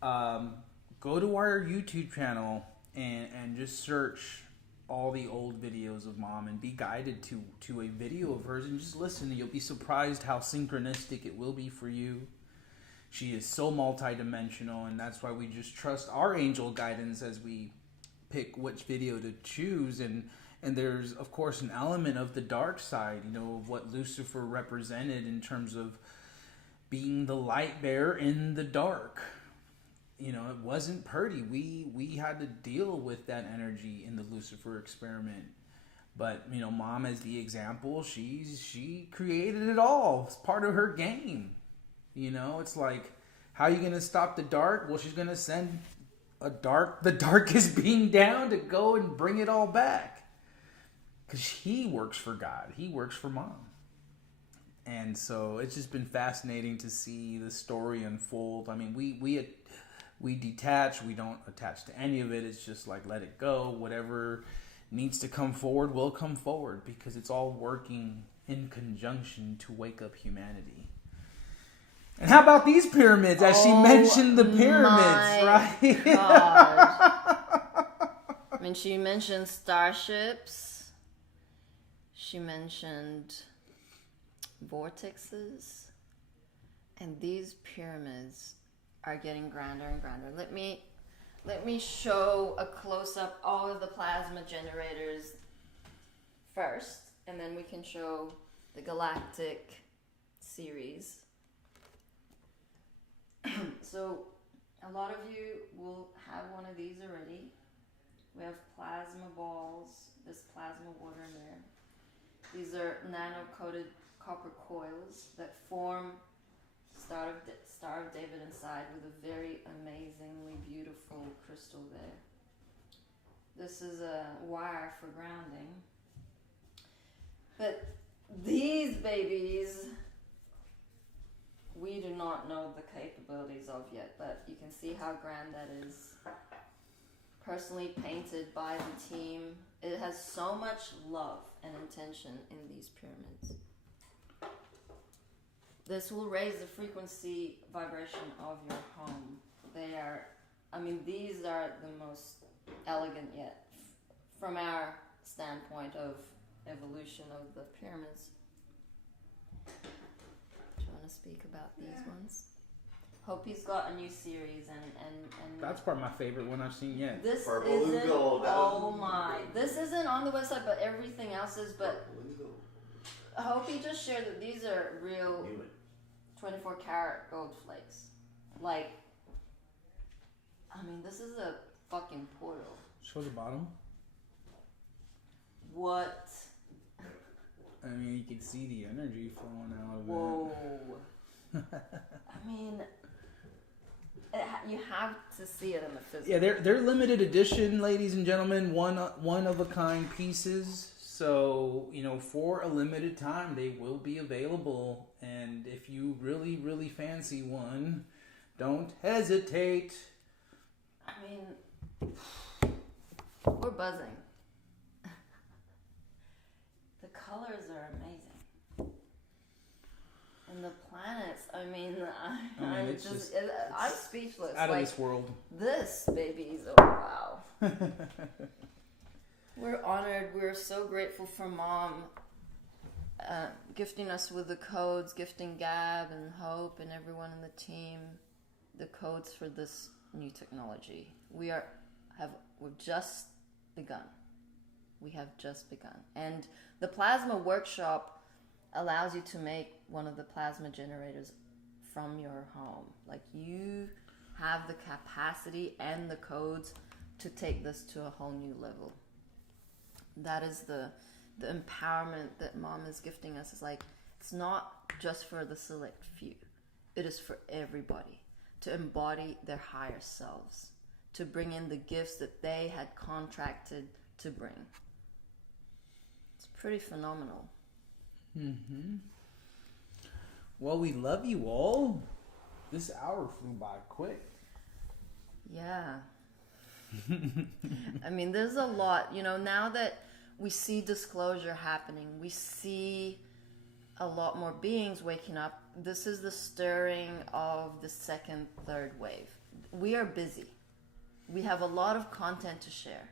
go to our YouTube channel and just search all the old videos of Mom and be guided to a video of hers and just listen, and you'll be surprised how synchronistic it will be for you. She is so multidimensional, and that's why we just trust our angel guidance as we pick which video to choose. And there's, of course, an element of the dark side, you know, of what Lucifer represented in terms of being the light bearer in the dark. You know, it wasn't pretty. We had to deal with that energy in the Lucifer experiment. But, you know, Mom as the example, she created it all. It's part of her game. You know, it's like, how are you going to stop the dark? Well, she's going to send the darkest being down to go and bring it all back. Because he works for God. He works for Mom. And so it's just been fascinating to see the story unfold. I mean, We detach. We don't attach to any of it. It's just like, let it go. Whatever needs to come forward will come forward, because it's all working in conjunction to wake up humanity. And how about these pyramids? As she mentioned the pyramids, right? God. I mean, she mentioned starships. She mentioned vortexes. And these pyramids are getting grander and grander. Let me show a close-up all of the plasma generators first, and then we can show the galactic series. So a lot of you will have one of these already. We have plasma balls, this plasma water in there. These are nano-coated copper coils that form Star of David inside, with a very amazingly beautiful crystal there. This is a wire for grounding. But these babies, we do not know the capabilities of yet, but you can see how grand that is. Personally painted by the team. It has so much love and intention in these pyramids. This will raise the frequency vibration of your home. These are the most elegant yet from our standpoint of evolution of the pyramids. Do you want to speak about these ones? Hopi's got a new series and That's probably my favorite one I've seen yet. this Purple isn't, and gold. oh my, this isn't on the website, but everything else is. But Hopi just shared that these are real 24 karat gold flakes. Like, this is a fucking portal. Show the bottom. What? You can see the energy flowing out of Whoa. it. You have to see it in the physical. Yeah, they're limited edition, ladies and gentlemen, one of a kind pieces. So, for a limited time, they will be available. And if you really, really fancy one, don't hesitate. We're buzzing. The colors are amazing. And the planets, I'm speechless. Out of this world. This, babies, oh wow. We're honored. We're so grateful for Mom gifting us with the codes, gifting Gab and Hope and everyone in the team the codes for this new technology. We've just begun. We have just begun. And the plasma workshop allows you to make one of the plasma generators from your home. Like, you have the capacity and the codes to take this to a whole new level. That is the empowerment that Mom is gifting us. Is like, it's not just for the select few. It is for everybody to embody their higher selves, to bring in the gifts that they had contracted to bring. It's pretty phenomenal. Mm-hmm. Well, we love you all. This hour flew by quick. Yeah. There's a lot, now that we see disclosure happening, we see a lot more beings waking up. This is the stirring of the second, third wave. We are busy. We have a lot of content to share.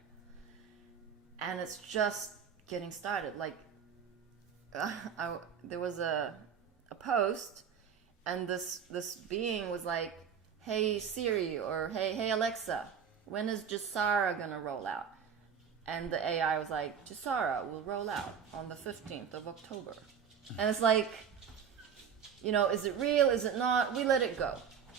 And it's just getting started. Like, there was a post, and this being was like, "Hey Siri," or hey Alexa, when is Jasara gonna roll out? And the AI was like, "Jasara will roll out on the 15th of October." And it's like, is it real? Is it not? We let it go.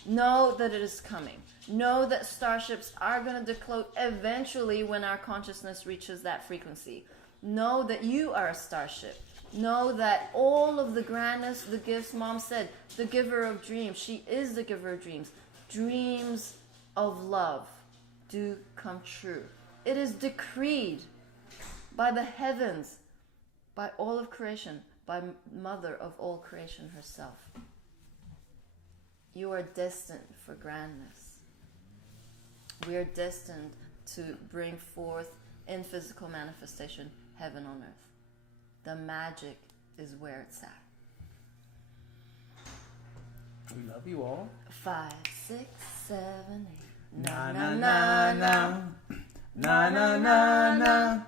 Know that it is coming. Know that starships are going to decloak eventually when our consciousness reaches that frequency. Know that you are a starship. Know that all of the grandness, the gifts, Mom said, the giver of dreams. She is the giver of dreams. Dreams of love do come true. It is decreed by the heavens, by all of creation, by Mother of all creation herself. You are destined for grandness. We are destined to bring forth in physical manifestation heaven on earth. The magic is where it's at. We love you all. 5, 6, 7, 8. Na na na na. Na na na na.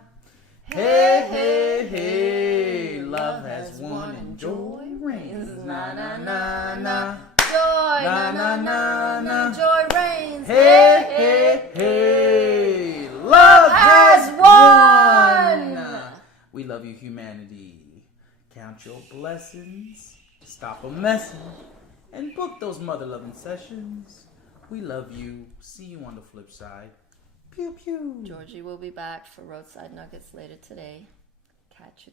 Hey, hey, hey. Love has won and joy reigns. Na na na na. Joy, Na na na na. Joy reigns. Hey, hey, hey. Love has won. We love you, humanity. Count your blessings. Stop a messing. And book those mother-loving sessions. We love you. See you on the flip side. Pew, pew. Georgie will be back for Roadside Nuggets later today. Catch you